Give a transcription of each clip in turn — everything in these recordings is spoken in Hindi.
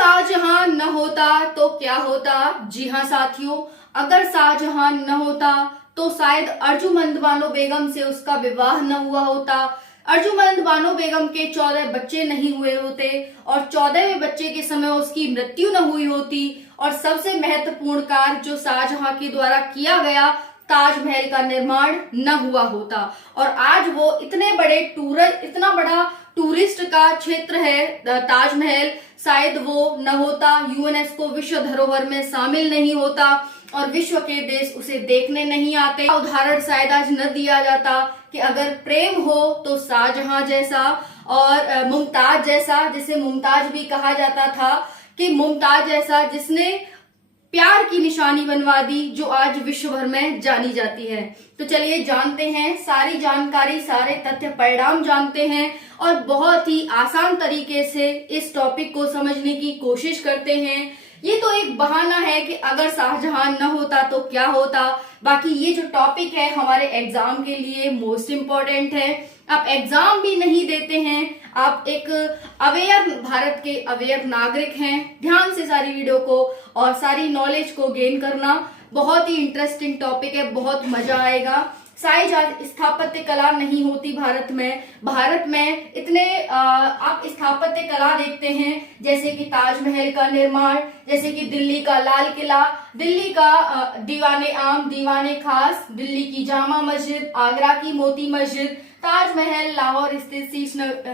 शाहजहां न होता तो क्या होता। जी हाँ साथियों, अगर शाहजहां न होता तो शायद अर्जुमंद बानो बेगम से उसका विवाह न हुआ होता। अर्जुमंद बानो बेगम के 14 बच्चे नहीं हुए होते और 14वें बच्चे के समय उसकी मृत्यु न हुई होती। और सबसे महत्वपूर्ण कार्य जो शाहजहां के द्वारा किया गया, ताजमहल का निर्माण न हुआ होता। और आज वो इतना बड़ा टूरिस्ट का क्षेत्र है ताजमहल, शायद वो न होता, यूनेस्को विश्व धरोहर में शामिल नहीं होता और विश्व के देश उसे देखने नहीं आते। उदाहरण शायद आज न दिया जाता कि अगर प्रेम हो तो शाहजहां जैसा और मुमताज जैसा, जिसे मुमताज भी कहा जाता था, कि मुमताज जैसा जिसने प्यार की निशानी बनवा दी, जो आज विश्व भर में जानी जाती है। तो चलिए जानते हैं सारी जानकारी, सारे तथ्य परिणाम जानते हैं और बहुत ही आसान तरीके से इस टॉपिक को समझने की कोशिश करते हैं। ये तो एक बहाना है कि अगर शाहजहां न होता तो क्या होता। बाकी ये जो टॉपिक है हमारे एग्जाम के लिए मोस्ट इम्पोर्टेंट है। आप एग्जाम भी नहीं देते हैं, आप एक भारत के अवेयर नागरिक हैं। ध्यान से सारी वीडियो को और सारी नॉलेज को गेन करना, बहुत ही इंटरेस्टिंग टॉपिक है, बहुत मजा आएगा। शायद आज स्थापत्य कला नहीं होती भारत में इतने आप स्थापत्य कला देखते हैं, जैसे कि ताजमहल का निर्माण, जैसे कि दिल्ली का लाल किला, दिल्ली का दीवाने आम, दीवाने खास, दिल्ली की जामा मस्जिद, आगरा की मोती मस्जिद, ताजमहल, लाहौर स्थित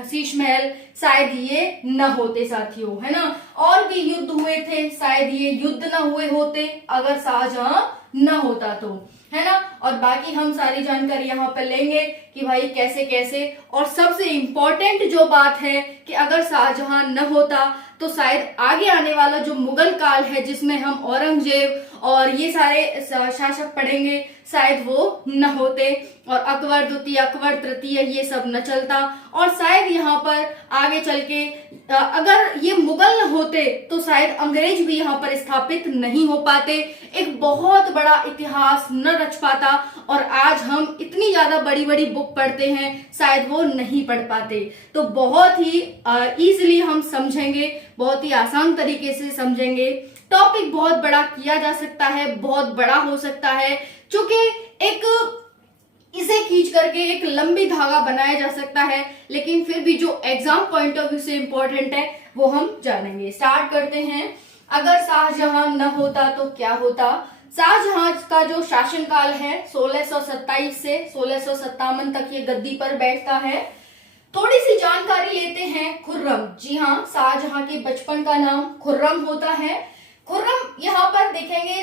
शीश महल, शायद ये न होते साथियों, है ना। और भी युद्ध हुए थे, शायद ये युद्ध न हुए होते अगर शाहजहां न होता तो, है ना। और बाकी हम सारी जानकारी यहाँ पर लेंगे कि भाई कैसे कैसे। और सबसे इम्पोर्टेंट जो बात है कि अगर शाहजहां न होता तो शायद आगे आने वाला जो मुगल काल है, जिसमें हम औरंगजेब और ये सारे शासक पढ़ेंगे, शायद वो न होते और अकबर द्वितीय, अकबर तृतीय, ये सब न चलता। और शायद यहाँ पर आगे चल के अगर ये मुगल न होते तो शायद अंग्रेज भी यहाँ पर स्थापित नहीं हो पाते, एक बहुत बड़ा इतिहास न रच पाता। और आज हम इतनी ज्यादा बड़ी बड़ी बुक पढ़ते हैं, शायद वो नहीं पढ़ पाते। तो बहुत ही इजीली हम समझेंगे, बहुत ही आसान तरीके से समझेंगे। टॉपिक बहुत बड़ा किया जा सकता है, बहुत बड़ा हो सकता है, क्योंकि इसे खींच करके एक लंबी धागा बनाया जा सकता है, लेकिन फिर भी जो एग्जाम पॉइंट ऑफ व्यू से इम्पोर्टेंट है वो हम जानेंगे। स्टार्ट करते हैं। अगर शाहजहां न होता तो क्या होता। शाहजहां का जो शासनकाल है 1627 से 1657 तक ये गद्दी पर बैठता है। थोड़ी सी जानकारी लेते हैं। खुर्रम, जी हाँ, शाहजहां के बचपन का नाम खुर्रम होता है। खुर्रम यहाँ पर देखेंगे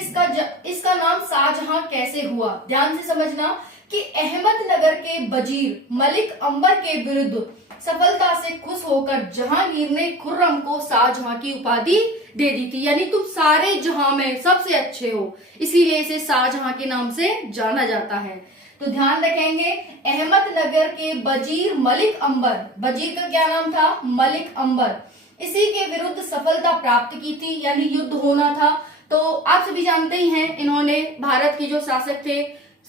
इसका नाम शाहजहां कैसे हुआ, ध्यान से समझना कि अहमदनगर के वजीर मलिक अंबर के विरुद्ध सफलता से खुश होकर जहांगीर ने खुर्रम को शाहजहां की उपाधि दे दी थी। यानी तुम सारे जहां में सबसे अच्छे हो, इसीलिए इसे शाहजहां के नाम से जाना जाता है। तो ध्यान रखेंगे, अहमदनगर के वजीर मलिक अंबर, वजीर का क्या नाम था, मलिक अंबर, इसी के विरुद्ध सफलता प्राप्त की थी, यानी युद्ध होना था। तो आप सभी जानते ही हैं, इन्होंने भारत के जो शासक थे,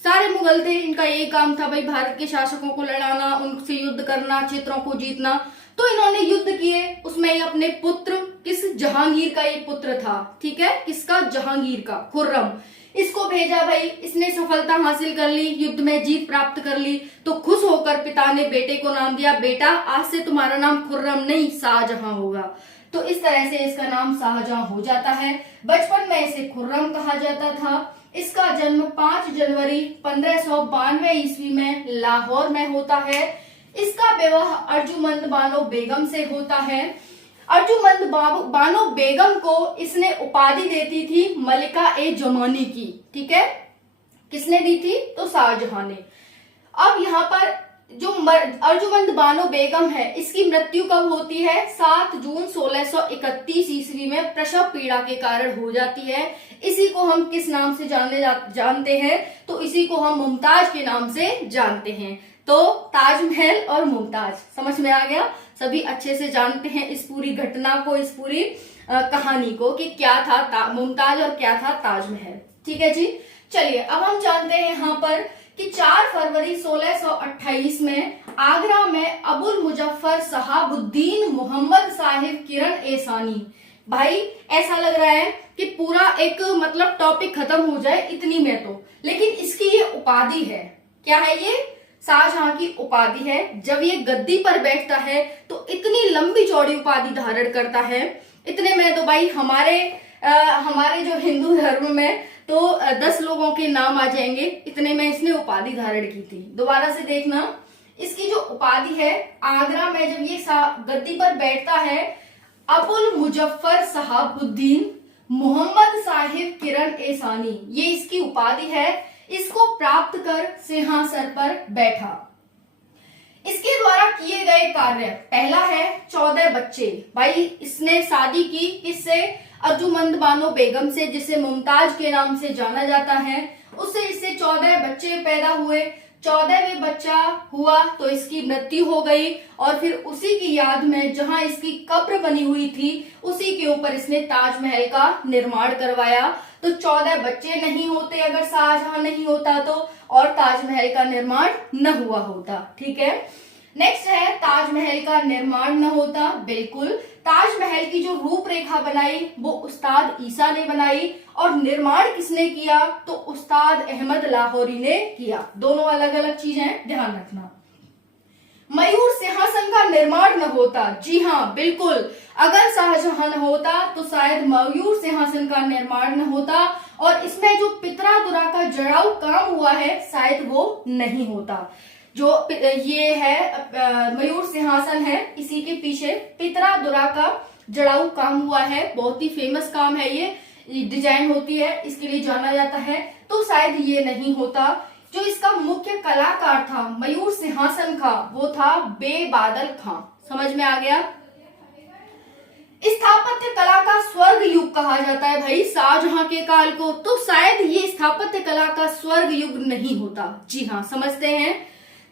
सारे मुगल थे, इनका यही काम था भाई भारत के शासकों को लड़ाना, उनसे युद्ध करना, क्षेत्रों को जीतना। तो इन्होंने युद्ध किए, उसमें ये अपने पुत्र, किस जहांगीर का ये पुत्र था, ठीक है, किसका, जहांगीर का, खुर्रम, इसको भेजा भाई, इसने सफलता हासिल कर ली, युद्ध में जीत प्राप्त कर ली। तो खुश होकर पिता ने बेटे को नाम दिया, बेटा आज से तुम्हारा नाम खुर्रम नहीं शाहजहां होगा। तो इस तरह से इसका नाम शाहजहां हो जाता है। बचपन में इसे खुर्रम कहा जाता था। इसका जन्म 5 जनवरी 1592 ईस्वी में लाहौर में होता है। इसका विवाह अर्जुमंद बानो बेगम से होता है। अर्जुमंद बानो बेगम को इसने उपाधि देती थी मलिका ए जमानी की, ठीक है, किसने दी थी, तो शाहजहां ने। अब यहाँ पर जो अर्जुमंद बानो बेगम है, इसकी मृत्यु कब होती है, 7 जून 1631 ईस्वी में प्रसव पीड़ा के कारण हो जाती है। इसी को हम किस नाम से जानते हैं, तो इसी को हम मुमताज के नाम से जानते हैं। तो ताजमहल और मुमताज समझ में आ गया, सभी अच्छे से जानते हैं इस पूरी घटना को, इस पूरी कहानी को कि क्या था मुमताज और क्या था ताजमहल, ठीक है जी। चलिए अब हम जानते हैं यहाँ पर कि 4 फरवरी 1628 में आगरा में अबुल मुजफ्फर सहाबुद्दीन मोहम्मद साहिब किरण एसानी, भाई ऐसा लग रहा है कि पूरा एक मतलब टॉपिक खत्म हो जाए इतनी में तो, लेकिन इसकी ये उपाधि है। क्या है ये? शाहजहां की उपाधि है। जब ये गद्दी पर बैठता है तो इतनी लंबी चौड़ी उपाधि धारण करता है। इतने में तो भाई हमारे जो हिंदू धर्म में तो 10 लोगों के नाम आ जाएंगे, इतने में इसने उपाधि धारण की थी। दोबारा से देखना, इसकी जो उपाधि है, आगरा में जब ये गद्दी पर बैठता है, अबुल मुजफ्फर सहाबुद्दीन मोहम्मद साहिब किरण एसानी, ये इसकी उपाधि है। इसको प्राप्त कर सिंहासन पर बैठा। इसके द्वारा किए गए कार्य, पहला है 14 बच्चे। भाई इसने शादी की किससे? अर्जुमंद बानो बेगम से, जिसे मुमताज के नाम से जाना जाता है। उससे इससे 14 बच्चे पैदा हुए। 14वें बच्चा हुआ तो इसकी मृत्यु हो गई, और फिर उसी की याद में जहां इसकी कब्र बनी हुई थी उसी के ऊपर इसने ताजमहल का निर्माण करवाया। तो 14 बच्चे नहीं होते अगर शाहजहां नहीं होता तो, और ताजमहल का निर्माण न हुआ होता। ठीक है, नेक्स्ट है ताजमहल का निर्माण न होता। बिल्कुल, ताजमहल की जो रूपरेखा बनाई वो उस्ताद ईसा ने बनाई, और निर्माण किसने किया? तो उस्ताद अहमद लाहौरी ने किया। दोनों अलग अलग चीजें, ध्यान रखना। मयूर सिंहासन का निर्माण न होता। जी हाँ, बिल्कुल, अगर शाहजहां न होता तो शायद मयूर सिंहासन का निर्माण न होता, और इसमें जो पितरादुरा का जड़ाऊ काम हुआ है शायद वो नहीं होता। जो ये है मयूर सिंहासन है, इसी के पीछे पितरादुरा का जड़ाऊ काम हुआ है। बहुत ही फेमस काम है, ये डिजाइन होती है, इसके लिए जाना जाता है। तो शायद ये नहीं होता। जो इसका मुख्य कलाकार था मयूर सिंहासन का, वो था बेबादल खां। समझ में आ गया? स्थापत्य कला का स्वर्ग युग कहा जाता है भाई शाहजहां के काल को, तो शायद ये स्थापत्य कला का स्वर्ग युग नहीं होता। जी हाँ, समझते हैं।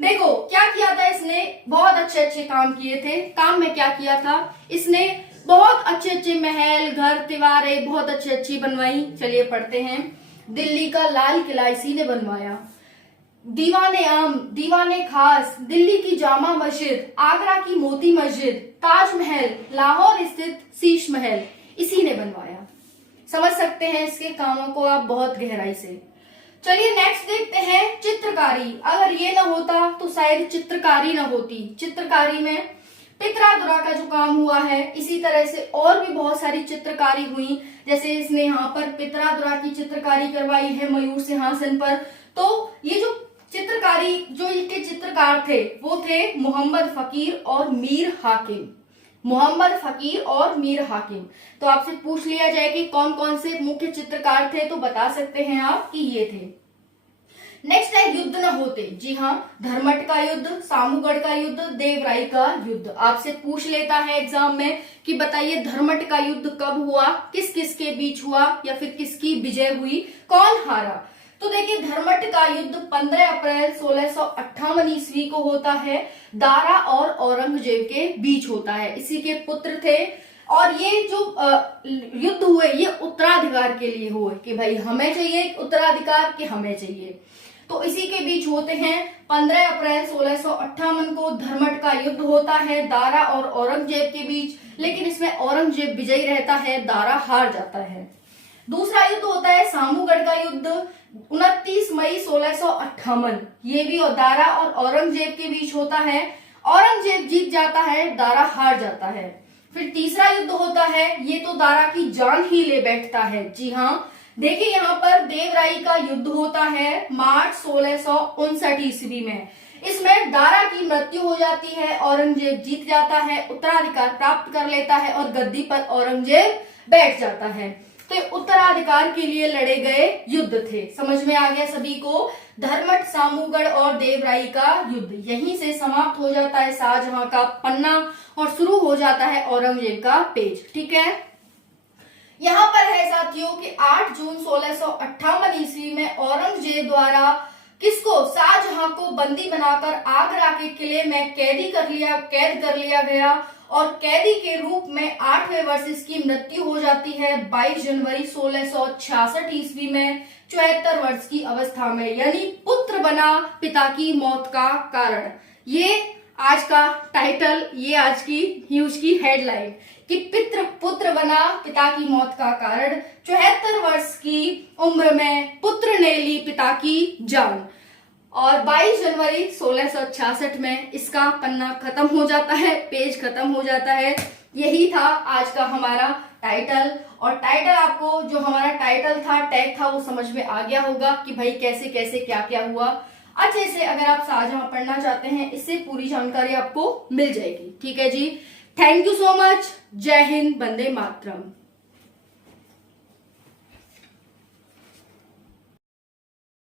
देखो क्या किया था इसने, बहुत अच्छे अच्छे काम किए थे। काम में क्या किया था इसने? बहुत अच्छे अच्छे महल, घर, दीवारें बहुत अच्छी अच्छी बनवाई। चलिए पढ़ते हैं। दिल्ली का लाल किला इसी ने बनवाया। दीवाने आम, दीवाने खास, दिल्ली की जामा मस्जिद, आगरा की मोती मस्जिद, ताजमहल, लाहौर स्थित शीश महल इसी ने बनवाया। समझ सकते हैं इसके कामों को आप बहुत गहराई से। चलिए नेक्स्ट देखते हैं चित्रकारी। अगर ये न होता तो शायद चित्रकारी न होती। चित्रकारी में पितरादुरा का जो काम हुआ है, इसी तरह से और भी बहुत सारी चित्रकारी हुई। जैसे इसने यहाँ पर पितरादुरा की चित्रकारी करवाई है मयूर सिंहासन पर। तो ये जो चित्रकारी, जो इनके चित्रकार थे वो थे मोहम्मद फकीर और मीर हाकिम। मोहम्मद फकीर और मीर हाकिम। तो आपसे पूछ लिया जाए कि कौन कौन से मुख्य चित्रकार थे, तो बता सकते हैं आप कि ये थे। नेक्स्ट है युद्ध न होते। जी हाँ, धर्मट का युद्ध, सामूगढ़ का युद्ध, देवराई का युद्ध। आपसे पूछ लेता है एग्जाम में कि बताइए धर्मट का युद्ध कब हुआ, किस किस के बीच हुआ, या फिर किसकी विजय हुई, कौन हारा? तो देखिए धर्मट का युद्ध 15 अप्रैल 1658 ईस्वी को होता है। दारा और औरंगजेब के बीच होता है, इसी के पुत्र थे। और ये जो युद्ध हुए ये उत्तराधिकार के लिए हुए कि भाई हमें चाहिए उत्तराधिकार कि हमें चाहिए, तो इसी के बीच होते हैं। 15 अप्रैल 1658 को धर्मट का युद्ध होता है दारा और औरंगजेब के बीच, लेकिन इसमें औरंगजेब विजयी रहता है, दारा हार जाता है। दूसरा युद्ध होता है सामूगढ़ का युद्ध 29 मई 1658। ये भी दारा और औरंगजेब के बीच होता है। औरंगजेब जीत जाता है, दारा हार जाता है। फिर तीसरा युद्ध होता है, ये तो दारा की जान ही ले बैठता है। जी हाँ, देखिए यहाँ पर देवराई का युद्ध होता है मार्च 1659 ईस्वी में। इसमें दारा की मृत्यु हो जाती है, औरंगजेब जीत जाता है, उत्तराधिकार प्राप्त कर लेता है और गद्दी पर औरंगजेब बैठ जाता है। तो उत्तराधिकार के लिए लड़े गए युद्ध थे। समझ में आ गया सभी को? धर्मट, सामूगढ़ और देवराई का युद्ध। यहीं से समाप्त हो जाता है शाहजहां का पन्ना और शुरू हो जाता है औरंगजेब का पेज। ठीक है, यहाँ पर है साथियों कि 8 जून 1658 ईस्वी में औरंगजेब द्वारा किसको? शाहजहां को बंदी बनाकर आगरा के किले में कैद कर लिया गया, और कैदी के रूप में 8वें वर्ष इसकी मृत्यु हो जाती है 22 जनवरी 1666 ईस्वी में 74 वर्ष की अवस्था में। यानी पुत्र बना पिता की मौत का कारण। ये आज का टाइटल, ये आज की न्यूज की हेडलाइन कि पितृ पुत्र बना पिता की मौत का कारण, 74 वर्ष की उम्र में पुत्र ने ली पिता की जान। और 22 जनवरी 1666 में इसका पन्ना खत्म हो जाता है, पेज खत्म हो जाता है। यही था आज का हमारा टाइटल। और टाइटल आपको, जो हमारा टाइटल था, टैग था, वो समझ में आ गया होगा कि भाई कैसे कैसे क्या क्या हुआ। अच्छे से अगर आप शाहजहां पढ़ना चाहते हैं, इससे पूरी जानकारी आपको मिल जाएगी। ठीक है जी, थैंक यू सो मच। जय हिंद, वंदे मातरम।